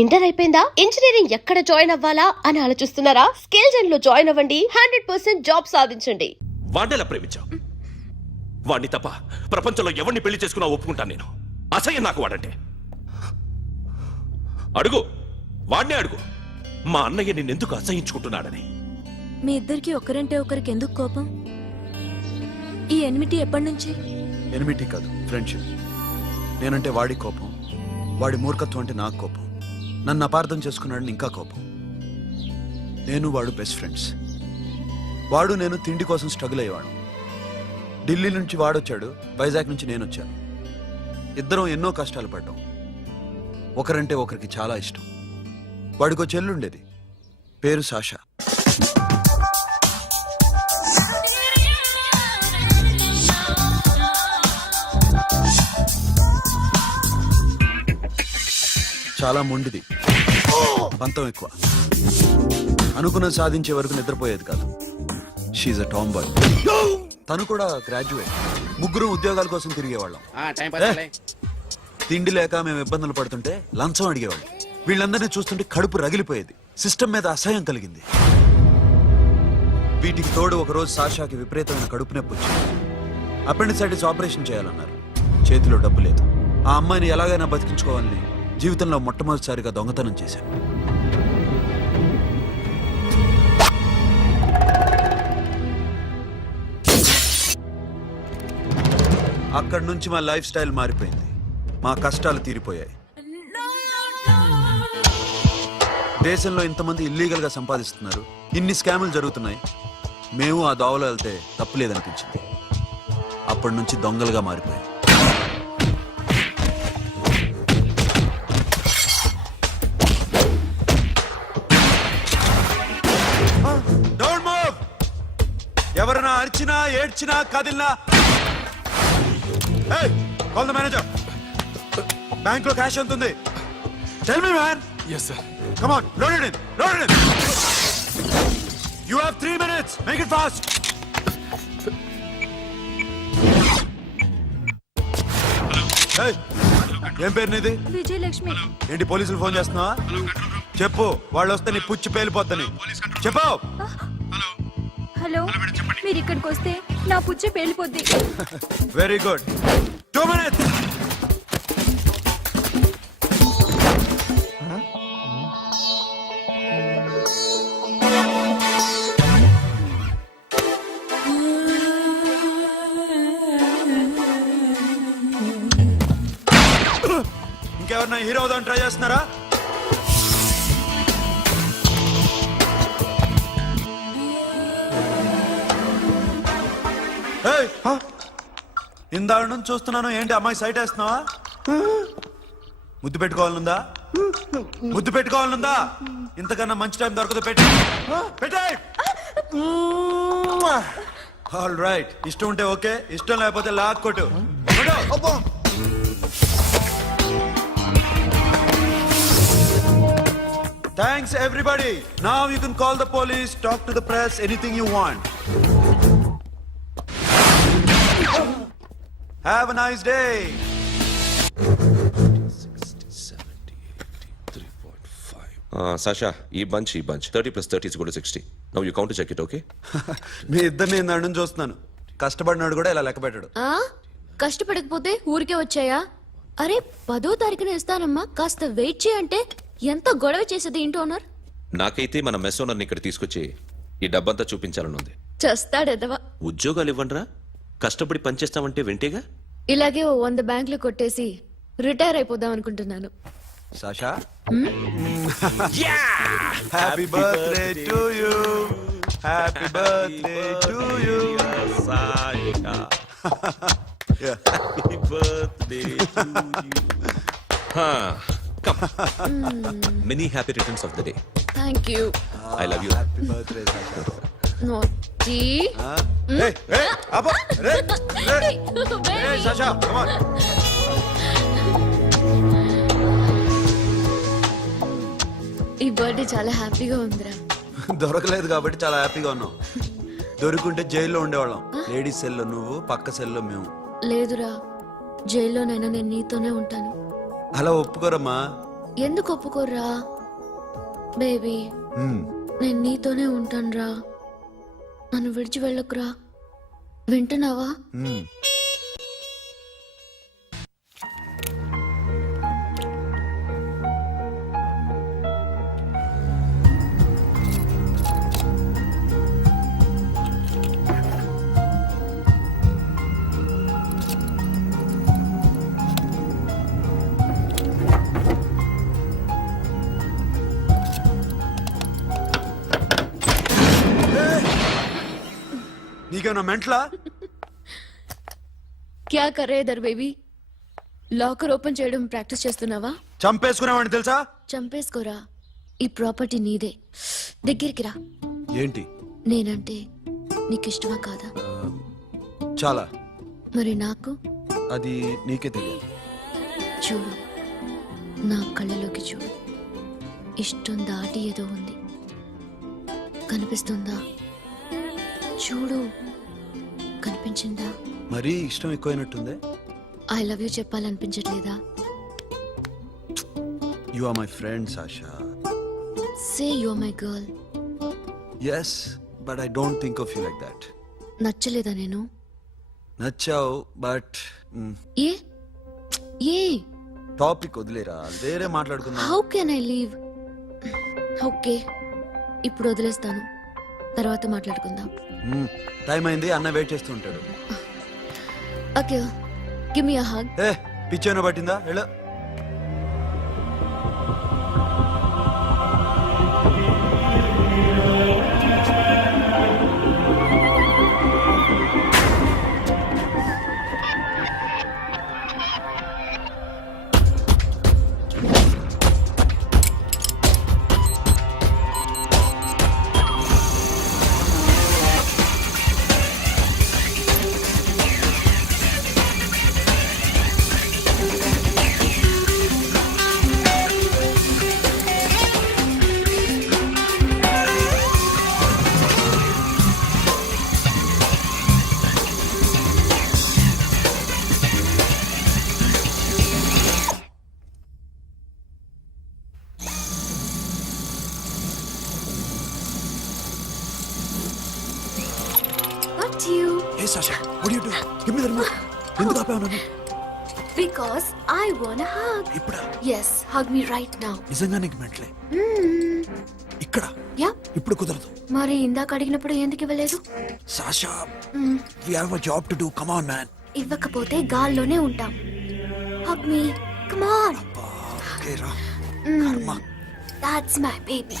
Inter అయిపోయిందా? Engineering ఎక్కడ join అవ్వాలా అని ఆలోచిస్తున్నారా? స్కిల్ జెన్ లో జాయిన్ అవ్వండి. 100% జాబ్ సాధించండి. వాడిలా ప్రేమించావు. వాడిని తప్ప ప్రపంచంలో ఎవరిని పెళ్లి చేసుకున్నా ఒప్పుకుంటాను నేను. అసహ్యం నాకు వాడంటే. అడుగు, వాడినే అడుగు, మా అన్నయ్య నిన్నెందుకు అసహించుకుంటున్నాడని. మీ ఇద్దరికి ఒకరంటే ఒకరికి ఎందుకు కోపం? ఈ ఎనిమిటీ ఎప్పటి నుంచి? ఎనిమిటీ కాదు, ఫ్రెండ్షిప్. నేనంటే వాడి కోపం, వాడి మూర్ఖత్వం అంటే నాకు కోపం. నన్ను అపార్థం చేసుకున్నాడని ఇంకా కోపం. నేను వాడు బెస్ట్ ఫ్రెండ్స్. వాడు నేను తిండి కోసం స్ట్రగుల్ అయ్యేవాడు. ఢిల్లీ నుంచి వాడొచ్చాడు, వైజాగ్ నుంచి నేను వచ్చాను. ఇద్దరం ఎన్నో కష్టాలు పడ్డాం. ఒకరంటే ఒకరికి చాలా ఇష్టం. వాడికో చెల్లుండేది, పేరు సాషా. చాలా మొండిది, పంతం ఎక్కువ. అనుకున్నది సాధించే వరకు నిద్రపోయేది కాదు. She's a tomboy. తను కూడా గ్రాడ్యుయేట్. ముగ్గురు ఉద్యోగాల కోసం తిరిగేవాళ్ళం. తిండి లేక మేము ఇబ్బందులు పడుతుంటే లంచం అడిగేవాళ్ళం. వీళ్ళందరినీ చూస్తుంటే కడుపు రగిలిపోయేది. సిస్టమ్ మీద అసహ్యం కలిగింది. వీటికి తోడు ఒకరోజు సాషాకి విపరీతమైన కడుపు నొప్పి వచ్చింది. అపెండిసైటిస్ ఆపరేషన్ చేయాలన్నారు. చేతిలో డబ్బు లేదు. ఆ అమ్మాయిని ఎలాగైనా బతికించుకోవాలని జీవితంలో మొట్టమొదటిసారిగా దొంగతనం చేశాను. అక్కడి నుంచి మా లైఫ్ స్టైల్ మారిపోయింది. మా కష్టాలు తీరిపోయాయి. దేశంలో ఇంతమంది ఇల్లీగల్ గా సంపాదిస్తున్నారు, ఇన్ని స్కాములు జరుగుతున్నాయి. మేము ఆ దోవలో వెళ్తే తప్పులేదనిపించింది. అప్పటి నుంచి దొంగలుగా మారిపోయాయి. ఎవరైనా అరిచినా ఏడ్చినా కదిలినా కాల్ ద మేనేజర్. బ్యాంక్ లో క్యాష్ ఎంత ఉంది? Tell me man. yes sir. Come on, load it in, load it in. You have 3 minutes, make it fast. ఏం పేరు నీది? విజయలక్ష్మి. ఏంటి పోలీసులు ఫోన్ చేస్తున్నావా? చెప్పు, వాళ్ళు వస్తే నీ పుచ్చి పేలిపోద్దని చెప్పు. హలో, మీరు ఇక్కడికి వస్తే నా పుచ్చే పేలిపోద్ది. Very good. 2 minutes. ఇంకెవరన్నా హీరో అవుదాం ట్రై చేస్తున్నారా? ఇందాక నుంచి చూస్తున్నాను, ఏంటి అమ్మాయి సైట్ వేస్తున్నావా? ముద్దు పెట్టుకోవాలనుందా? ముద్దు పెట్టుకోవాలనుందా? ఇంతకన్నా మంచి టైం దొరకదు. పెట్టే. ఆల్ రైట్, ఇష్టం ఉంటే ఓకే, ఇష్టం లేకపోతే లాక్ కొట్టు. Thanks everybody. Now you can call the police, talk to the press, anything you want. Have a nice day. 'Sasha, ఈ bunch 30 + 30 = 60. Now you count to check it, okay? మీ ఇద్దరిని ఇందాక నుంచి చూస్తున్నాను. కష్టపడినాడు కూడా ఇలా లెక్క పెట్టాడు. కష్టపడకపోతే ఊరికే వచ్చాయా? అరే 10వ తారీఖున ఇస్తానమ్మా, కాస్త వెయిట్ చేయంటే ఎంత గొడవ చేసేది ఇంటి ఓనర్. నాకైతే మన మెస్ ఓనర్ని ఇక్కడ తీసుకొచ్చి ఈ డబ్బంతా చూపించాలని ఉంది. చేస్తాడెదవా. ఉద్యోగాలు ఇవ్వండిరా, కష్టపడి పనిచేస్తామంటే వింటేగా. ఇలాగే 100 బ్యాంకులు కొట్టేసి రిటైర్ అయిపోదాం అనుకుంటున్నాను. Sasha, happy birthday to you. Happy birthday to you Sasha. Happy birthday to you. Come. Many happy returns of the day. Thank you. I love you. Happy birthday Sasha. Naughty. Hey, Abba, hey, Sasha, come on. ఈ birthday చాలా హ్యాపీగా ఉందిరా. దొరకలేదు కాబట్టి చాలా హ్యాపీగా ఉన్నాం. దొరుకుంటే జైల్లో ఉండేవాళ్ళం. లేడీస్ సెల్లో నువ్వు, పక్క సెల్లో మేము. లేదురా, జైల్లోనైనా నేను నీతోనే ఉంటాను. అలా ఒప్పుకోరమ్మా. ఎందుకు ఒప్పుకోర్రా బేబీ? మ్మ్. నేను నీతోనే ఉంటానురా, నన్ను విడిచి వెళ్ళకురా. వింటున్నావా? మ్మ్. నీకేమన్నా మెంట్లా? క్యా కరే ఇధర్ బేబీ? లాకర్ ఓపెన్ చేయడం ప్రాక్టీస్ చేస్తున్నావా? చంపేసుకునేవాడిని తెలుసా? చంపేసుకోరా, ఈ ప్రాపర్టీ నీదే. దగ్గరికి రా. ఏంటి? నేనంటే నీకు ఇష్టమా కాదా? చాలా. మరి నాకు? అది నీకే తెలియదు. చూడు, నా కళ్ళలోకి చూడు. ఇష్టం దాటి ఏదో ఉంది, కనిపిస్తుందా? చూడు, కనిపించిందా? మరీ ఇష్టం ఎక్కువైనట్టుందే. ఐ లవ్ యూ చెప్పాలనిపించట్లేదా? You are my friend Sasha. Say you are my girl. Yes, but I don't think of you like that. నచ్చలేదా నేను? నచ్చావు, బట్ ఏ ఏ టాపిక్ వదిలేరా, వేరే మాట్లాడుకుందాం. How can I leave? Okay, ఇప్పుడు వదిలేస్తాను, తర్వాత మాట్లాడుకుందాం. టైం అయింది, అన్న వెయిట్ చేస్తూ ఉంటాడు. Okay, give me a hug. ఏ పిచ్చేనా పట్టిందా? వెళ్ళు. Not you. ఏ Sasha, what are you doing? Give me the remote. ఎందుకు ఆపావు నన్ను? Because I want a hug. ఇప్పుడా? Yes, hug me right now. నిజంగా నీకు మెంట్లే? ఇక్కడ Yeah. ఇప్పుడు కుదరదు. మరి ఇందాక అడిగినప్పుడు ఎందుకు ఇవ్వలేదు? Sasha, we have a job to do. Come on, man. ఇవ్వకపోతే గాల్లోనే ఉంటాం. Hug me. Come on. Okay, రా. కర్మ. That's my baby.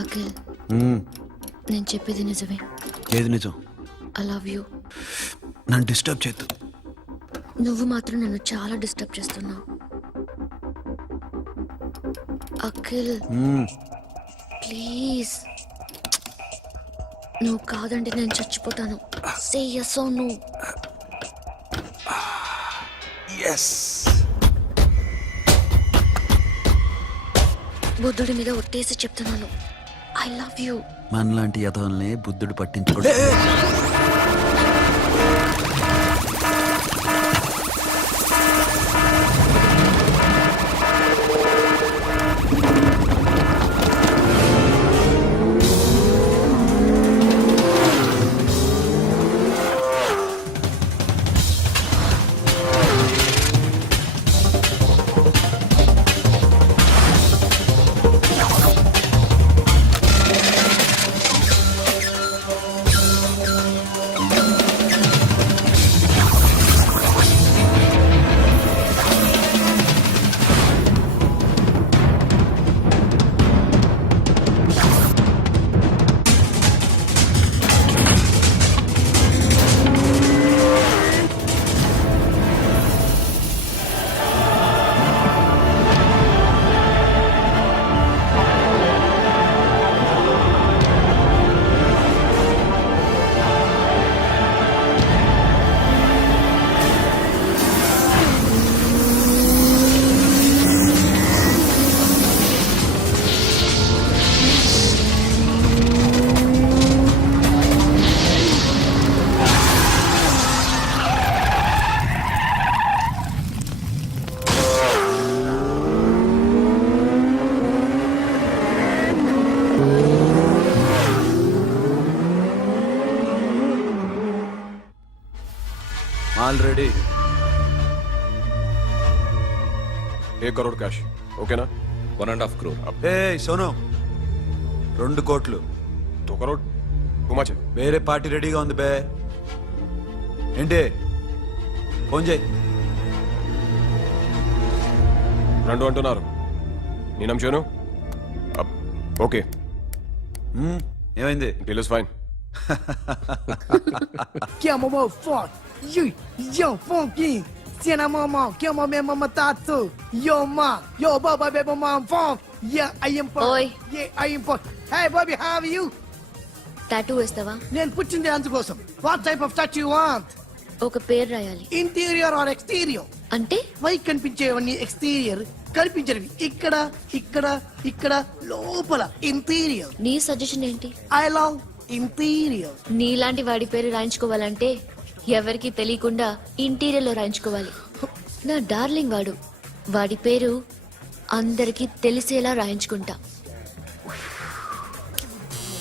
అఖిల్, నేను చెప్పేది నిజమే. ఏది నిజం? I love you. నన్ను డిస్టర్బ్ చేయొద్దు. నువ్వు మాత్రం నన్ను చాలా డిస్టర్బ్ చేస్తున్నావు. అఖిల్ ప్లీజ్, నువ్వు కాదంటే నేను చచ్చిపోతాను. సే yes or no. ఎస్. బుద్ధుడి మీద ఒట్టేసి చెప్తున్నాను, ఐ లవ్ యూ. మనలాంటి యథోల్ని బుద్ధుడు పట్టించుకోడు. ఆల్రెడీ 1 करोड़ कैश ओके ना 1.5 crore. ఏ సోను 2 కోట్లు 2 करोड़ टू मच है వేరే పార్టీ రెడీగా ఉంది బే ఏంటి ఫోన్ చేయి రెండు అంటున్నారు నేను చేయను ఓకే ఏమైంది deal is fine Que é uma foto. Yo, funky. Cena mama, que é uma mesma matatu. Yo, ma. Yo, baba, baby, mom, funk. Yeah, I am funk. Oi. Yeah, I am funk. Hey, Bobby, how are you? Tattoo వేస్తావా? నేను పుట్టింది అందుకోసం. What type of tattoo you want? ఒక పేరు రాయాలి. Interior or exterior? అంటే పై కనిపించేవన్నీ exterior, కనిపించేవి ఇక్కడ ఇక్కడ ఇక్కడ లోపల ఇంటీరియర్. నీ సజెషన్ ఏంటి? I love interior. నీలాంటి వాడి పేరు రాయించుకోవాలంటే ఎవరికి తెలియకుండా ఇంటీరియర్ లో రాయించుకోవాలి. నా డార్లింగ్ వాడి పేరు అందరికి తెలిసేలా రాయించుకుంటా.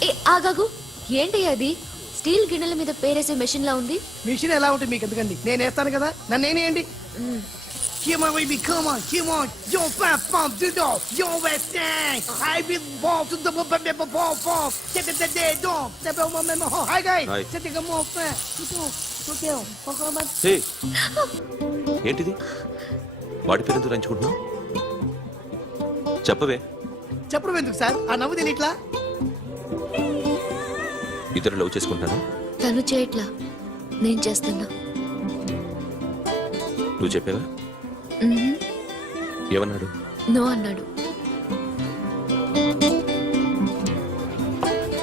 ఏ ఆగాగు, ఏంటి అది? స్టీల్ గిన్నెల మీద పేరేసే మెషిన్ లా ఉంది. మిషన్ ఎలా ఉంటుంది మీకు ఎందుకండి? నేను వేస్తాను కదా, నన్ను నేనేయండి. Come on, baby, come on, come on. Yo, fat pump, do do. Yo, West End. I be ball to the ball, ball. Get the dead dog. The bell, my hi, guys. Hi. Set the more fat. Okay, okay. హే ఏంటిది వాడి పేరెందుకు రంచుకుంటున్నావు చెప్పవే. చెప్పడం ఎందుకు sir? ఆ నవ్వు తిని ఇట్లా ఇద్దరు లవ్ చేసుకుంటాను. తను చేయట్లా, నేను చేస్తున్నా. నువ్వు చెప్పావా? ఏమన్నాడు? నో అన్నాడు.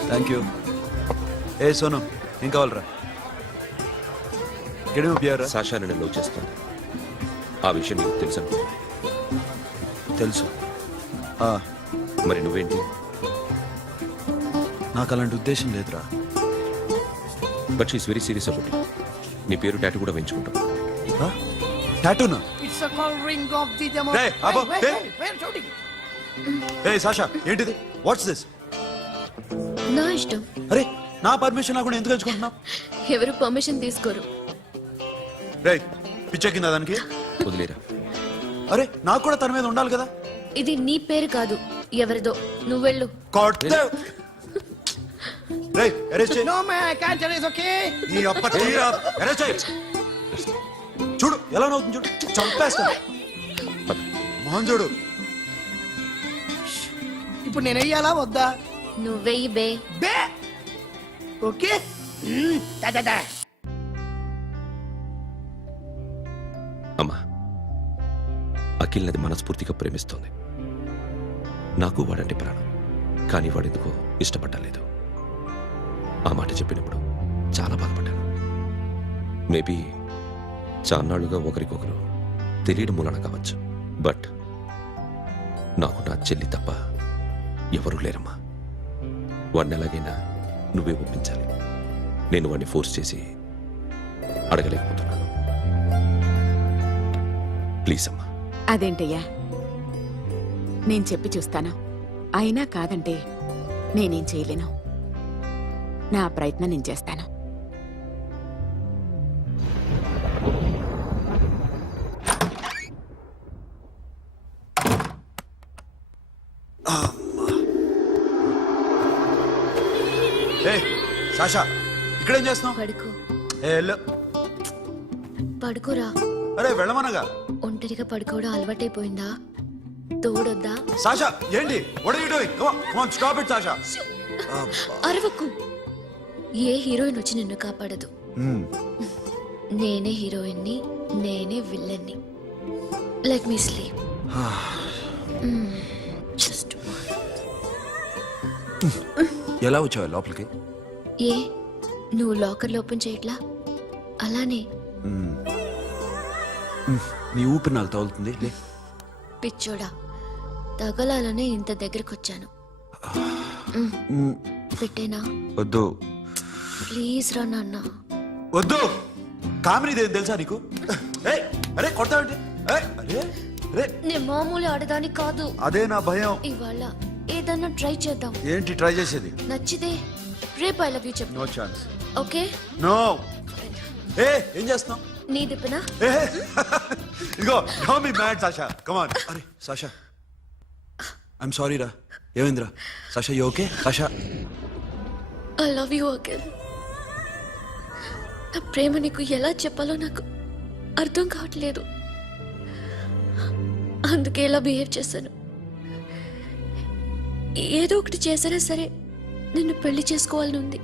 Thank you. ఏ సోను ఏం కావాలరా? గడిమ బియారా? సాషా నేను లవ్ చేస్తాను. ఆ విషయం నీకు తెలుసు అనుకో. తెలుసు. మరి నువ్వేంటి? నాకు అలాంటి ఉద్దేశం లేదురా. But she's very serious about it. నీ పేరు టాటూ కూడా వేయించుకుంటాం. టాటూనా? It's a call ring of the demo. Hey, Abba, hey. Wait, shouting. ఏ సాషా ఏంటిది? What's this? నా ఇష్టం. అరే నా పర్మిషన్ లేకుండా ఎందుకు ఎంచుకుంటున్నావు? ఎవరు పర్మిషన్ తీసుకోరు. రే పిచ్చెక్కిందా దానికి? వదిలేరా. అరే నాకు కూడా తన మీద ఉండాలి కదా. ఇది నీ పేరు కాదు, ఎవరిదో. నువ్వెళ్ళు. రే అరెస్ట్ చేయి. No man, I can't tell you, it's okay? ఈ అప్ప తీరా అరెస్ట్ చేయి. చూడు ఎలా నవ్వుతుంది చూడు. చంపేస్తాను. మోహన్ చూడు. ఇప్పుడు నేను వెయ్యాలా వద్దా? నువ్వెయ్యి బే. బే ఓకే. దా దా దా. అమ్మా, అఖిల్ నది మనస్ఫూర్తిగా ప్రేమిస్తోంది. నాకు వాడంటే ప్రాణం. కానీ వాడెందుకో ఇష్టపడలేదు. ఆ మాట చెప్పినప్పుడు చాలా బాధపడ్డాను. మేబీ చాన్నాళ్ళుగా ఒకరికొకరు తెలియడం మూలన కావచ్చు. బట్ నాకు నా చెల్లి తప్ప ఎవరూ లేరమ్మా. వాడిని ఎలాగైనా నువ్వే ఒప్పించాలి. నేను వాడిని ఫోర్స్ చేసి అడగలేకపోతున్నాను. ప్లీజ్ అమ్మా. అదేంటయ్యా, నేను చెప్పి చూస్తాను. అయినా కాదంటే నేనేం చేయలేను. నా ప్రయత్నం నేను చేస్తాను. ఏ సాషా ఇక్కడేం చేస్తున్నావు? పడుకో. ఏ వెళ్ళు. పడుకోరా. అరే వెళ్ళమనగా. ఒంటరిగా పడుకోవడం అలవాటైపోయిందా? తోడొద్దా? సాషా ఏంటి? What are you doing? Come on, come on, stop it Sasha. అరవకు. ఏ హీరోయిన్ వచ్చి నిన్ను కాపాడదు. నేనే హీరోయిన్ని, నేనే విల్లన్ని. Let me sleep. జస్ట్ ఎలా వచ్చావు లోపలికి? ఏ నువ్వు లాకర్లో ఓపెన్ చేయట్లా? అలానే. నీ ఊపిరి నాకు తగులుతుంది. లే. పిచ్చోడా, తగలాలనే ఇంత దగ్గరకొచ్చాను. పెట్టేనా? వద్దు ప్లీజ్ రా నాన్న. వద్దు. కామెడీ తెలుసా నీకు? ఏయ్, అరే కొడతావంటే? ఏయ్, అరే అరే నేను మామూలు ఆడదాని కాదు. అదే నా భయం. ఇవాళ ఏదన్నా ట్రై చేద్దాం. ఏంటి ట్రై చేసేది? నచ్చితే రేపు ఐ లవ్ యూ చెప్పు. No chance. ఓకే. నో. ఏ ఏం చేస్తున్నావు? నీ దిప్పునా ఇదిగో don't be mad Sasha come on అరే సాషా ఐఎమ్ సారీ రా ఏమైందిరా Sasha you okay Sasha I love you Akhil. నా ప్రేమ నీకు ఎలా చెప్పాలో నాకు అర్థం కావట్లేదు. అందుకే ఇలా బిహేవ్ చేశాను. ఏదో ఒకటి చేసినా సరే నిన్ను పెళ్లి చేసుకోవాలని ఉంది.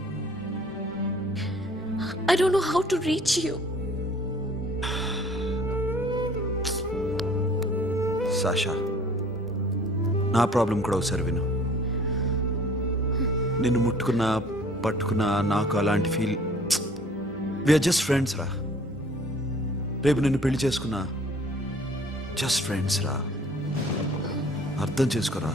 I don't know how to reach you. Sasha నా ప్రాబ్లం కూడా ఒకసారి విను. నిన్ను ముట్టుకున్నా పట్టుకున్నా నాకు అలాంటి ఫీల్. వీఆర్ జస్ట్ ఫ్రెండ్స్ రా. రేపు నిన్ను పెళ్లి చేసుకున్నా జస్ట్ ఫ్రెండ్స్ రా. అర్థం చేసుకోరా.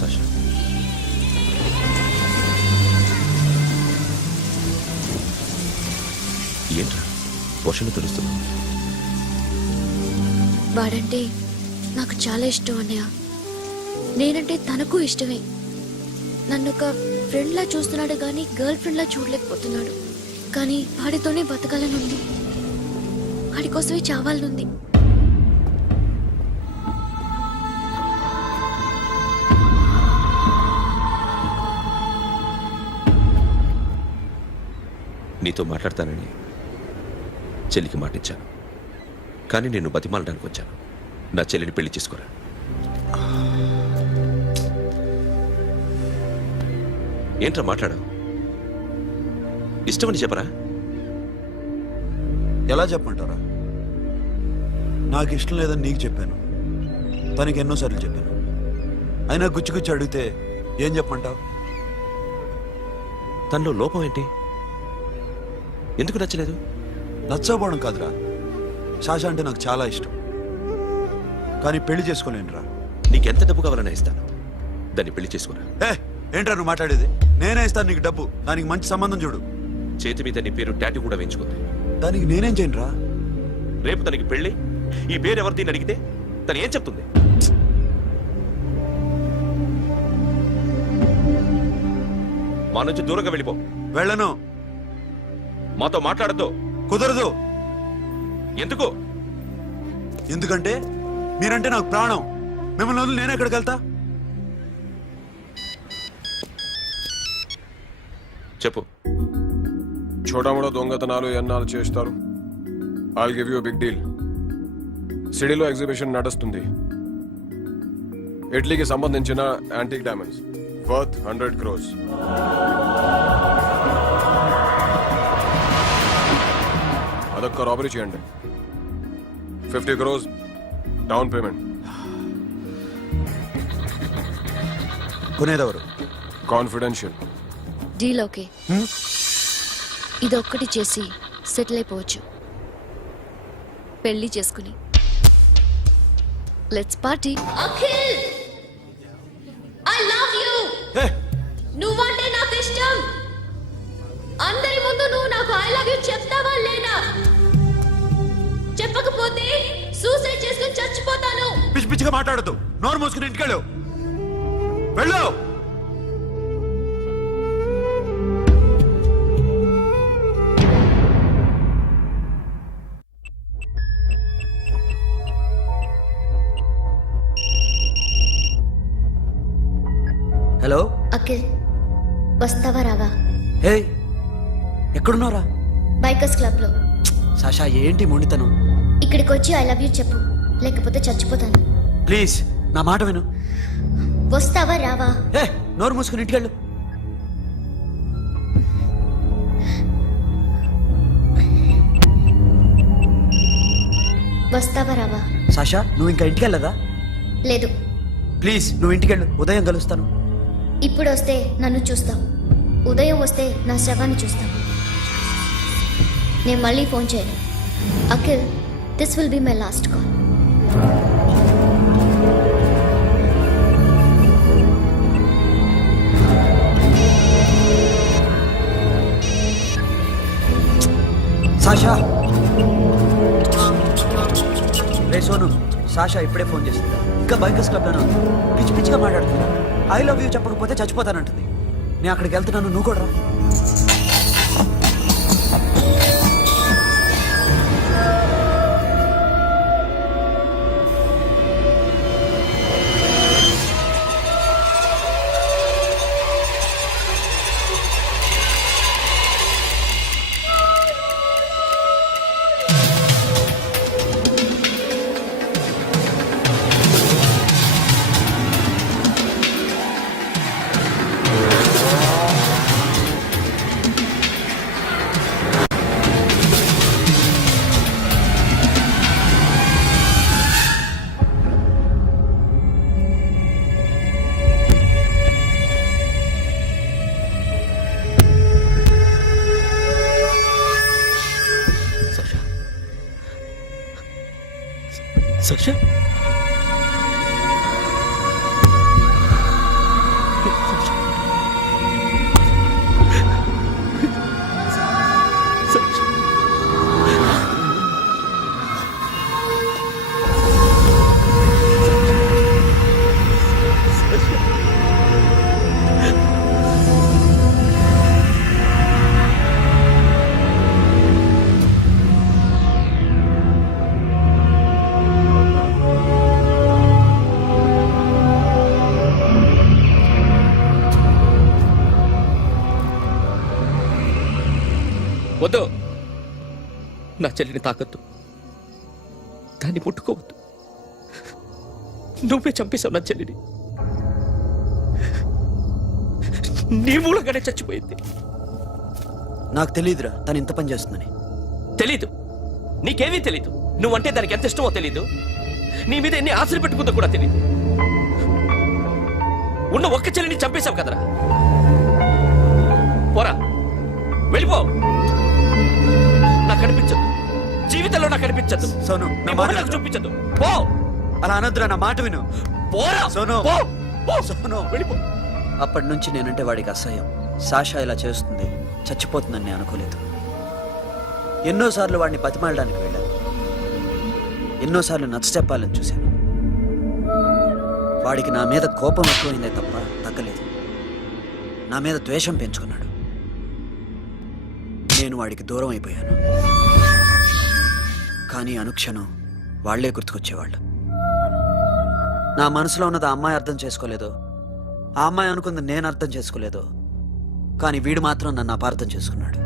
సాషా ఏంట్రా వర్షంలో తెలుస్తున్నా? వాడంటే నాకు చాలా ఇష్టం అన్నయ్య. నేనంటే తనకు ఇష్టమే. నన్ను ఒక ఫ్రెండ్లా చూస్తున్నాడు కానీ గర్ల్ ఫ్రెండ్లా చూడలేకపోతున్నాడు. కానీ వాడితోనే బతకాలని ఉంది. వాడి కోసమే చావాలనుంది. నీతో మాట్లాడతానని చెల్లికి మాటిచ్చాను, కానీ నేను బతిమాలడానికి వచ్చాను. నా చెల్లిని పెళ్లి చేసుకోరా. ఏంట్రా మాట్లాడు? ఇష్టమని చెప్పరా? ఎలా చెప్పమంటారా? నాకు ఇష్టం లేదని నీకు చెప్పాను, తనకి ఎన్నోసార్లు చెప్పాను. అయినా గుచ్చి గుచ్చి అడిగితే ఏం చెప్పమంటావు? తనలో లోపం ఏంటి? ఎందుకు నచ్చలేదు? నచ్చకపోవడం కాదురా, సాషా అంటే నాకు చాలా ఇష్టం, కానీ పెళ్లి చేసుకోలేనురా. నీకెంత డబ్బు కావాలన్నా ఇస్తాను, దాన్ని పెళ్లి చేసుకోరా. ఏంట్రా నువ్వు మాట్లాడేది? నేనే ఇస్తాను నీకు డబ్బు, దానికి మంచి సంబంధం చూడు. చేతి మీద నీ పేరు టాటూ కూడా వేయించుకుంది. దానికి నేనేం చేయనురా? రేపు తనకి పెళ్లి, ఈ పేరు ఎవరిది అడిగితే తను ఏం చెప్తుంది? మా నుంచి దూరంగా వెళ్ళిపో. వెళ్ళను. మాతో మాట్లాడద్దు. కుదరదు. ఎందుకు? ఎందుకంటే మీరంటే నాకు ప్రాణం. మిమ్మల్ని వదిలి నేను ఎక్కడికి వెళ్తా? చెప్పు. చోటామోడా దొంగతనాలు ఎన్నాళ్ళు చేస్తారు? I'll give you big deal. సిటీలో ఎగ్జిబిషన్ నడుస్తుంది. ఇటలీకి సంబంధించిన యాంటిక్ డైమండ్స్ వర్త్ 100 crores. అదొక్క రాబరీ చేయండి. 50 crores డౌన్ పేమెంట్. కొనేదెవరు? కాన్ఫిడెన్షియల్. Deal okay. ఇదొక్కటి చేసి సెటిల్ అయిపోవచ్చు. పెళ్లి చేసుకుని let's party. Akhil, I love you. నువ్వంటే నాకు ఇష్టం. అందరి ముందు నువ్వు నాకు ఐ లవ్ యు చెప్తావా లేదా? చెప్పకపోతే సూసైడ్ చేసుకుని చచ్చిపోతాను. పిచ్చి పిచ్చిగా మాట్లాడద్దు. నోరు మూసుకుని ఇంటికెళ్ళు. వెళ్ళు. హలో అఖిల్, వస్తావా రావా? హే ఎక్కడున్నారా? బైకర్స్ క్లబ్ లో. సాషా ఏంటి మొండితనం? ఇక్కడికి వచ్చి ఐ లవ్ యూ చెప్పు, లేకపోతే చచ్చిపోతాను. ప్లీజ్ నా మాట విను. వస్తావా రావా? హే నోరు మూసుకుని ఇంటికెళ్ళు. వస్తావా రావా? సాషా నువ్వు ఇంకా ఇంటికెళ్ళదా? లేదు. ప్లీజ్ నువ్వు ఇంటికెళ్ళు, ఉదయం కలుస్తాను. ఇప్పుడు వస్తే నన్ను చూస్తాం, ఉదయం వస్తే నా శవాన్ని చూస్తాం. నేను మళ్ళీ ఫోన్ చేయను. Akhil, this will be my last call. Sasha ray Sonu, Sasha ఇప్పుడే ఫోన్ చేసింది. ఇంకా బైకర్స్ క్లబ్లోనే ఉంది. పిచ్చి పిచ్చిగా మాట్లాడుతుంది. ఐ లవ్ యూ చెప్పకపోతే చచ్చిపోతానంటుంది. నేను అక్కడికి వెళ్తున్నాను, నువ్వు కూడా రా. సౌష సౌష వద్దు, నా చెల్లిని తాకద్దు, దాన్ని ముట్టుకోవద్దు. నువ్వే చంపేశావు నా చెల్లిని. నీ మూలంగానే చచ్చిపోయింది. నాకు తెలియదురా తను ఇంత పని చేస్తుందని. తెలీదు, నీకేమీ తెలీదు. నువ్వంటే దానికి ఎంత ఇష్టమో తెలీదు. నీ మీద ఎన్ని ఆశలు పెట్టుకుందో కూడా తెలీదు. ఉన్న ఒక్క చెల్లిని చంపేశావు కదరా. పోరా, వెళ్ళిపో. నాకు కనిపించదు, జీవితంలో నాకు కనిపించదు. సోను, నీ నా మొహం మాట నాకు విను. చూపించదు. పో, అలా అనొద్దురా, నా మాట విను. పోరా. సోను. పో, పో. సోను. వెళ్ళిపో. అప్పటి నుంచి నేనంటే వాడికి అసహ్యం. సాషా ఇలా చేస్తుంది, చచ్చిపోతుందని నేను అనుకోలేదు. ఎన్నోసార్లు వాడిని బతిమాలడానికి వెళ్ళాను, ఎన్నోసార్లు నచ్చ చెప్పాలని చూశాను. వాడికి నా మీద కోపం ఎక్కువైందే తప్ప తగ్గలేదు. నా మీద ద్వేషం పెంచుకున్నాడు. నేను వాడికి దూరం అయిపోయాను. కానీ అనుక్షణం వాళ్లే గుర్తుకొచ్చేవాళ్ళు. నా మనసులో ఉన్నది ఆ అమ్మాయి అర్థం చేసుకోలేదో, ఆ అమ్మాయి అనుకుంది నేను అర్థం చేసుకోలేదో, కానీ వీడు మాత్రం నన్ను అపార్థం చేసుకున్నాడు.